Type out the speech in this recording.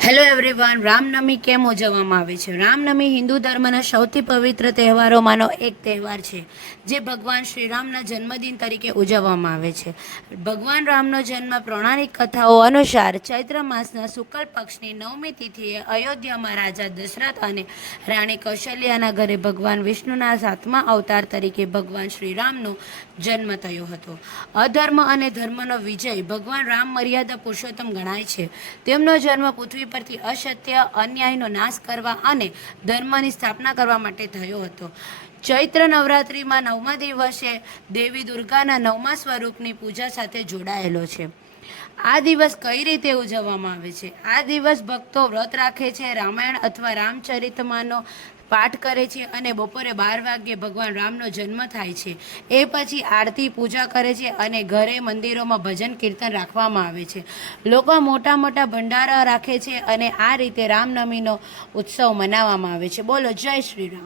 Hello everyone, Ramnavami કેમ ઉજવવામાં આવે છે? રામનવમી હિન્દુ ધર્મના સૌથી પવિત્ર તહેવારોમાંનો એક તહેવાર છે, જે ભગવાન શ્રીરામના જન્મદિન તરીકે ઉજવવામાં આવે છે. ભગવાન રામનો જન્મ પૌરાણિક કથાઓ અનુસાર ચૈત્ર માસના શુક્લ પક્ષની 9મી તિથિએ અયોધ્યામાં રાજા દશરથ અને રાણી કૌશલ્યાના ઘરે ભગવાન વિષ્ણુના 7મા અવતાર તરીકે ભગવાન શ્રીરામનો જન્મ થયો હતો. અધર્મ અને ધર્મનો વિજય ભગવાન રામ મર્યાદા પુરુષોત્તમ ગણાય છે. તેમનો જન્મ પૃથ્વી પરથી અસત્ય અન્યાયનો નાશ કરવા અને ધર્મની સ્થાપના કરવા માટે થયો હતો. ચૈત્ર નવરાત્રિમાં 9મા દિવસે દેવી દુર્ગાના 9મા સ્વરૂપની પૂજા સાથે જોડાયેલો છે. આ દિવસ કઈ રીતે ઉજવવામાં આવે છે? આ દિવસ ભક્તો વ્રત રાખે છે, રામાયણ અથવા રામચરિતમાનો પાઠ કરે છે અને બપોરે 12 વાગ્યે ભગવાન રામનો જન્મ થાય છે. એ પછી આરતી પૂજા કરે છે અને ઘરે મંદિરોમાં ભજન કીર્તન રાખવામાં આવે છે. લોકો મોટા મોટા ભંડારા રાખે છે અને આ રીતે રામનવમીનો ઉત્સવ મનાવવામાં આવે છે. બોલો જય શ્રી રામ.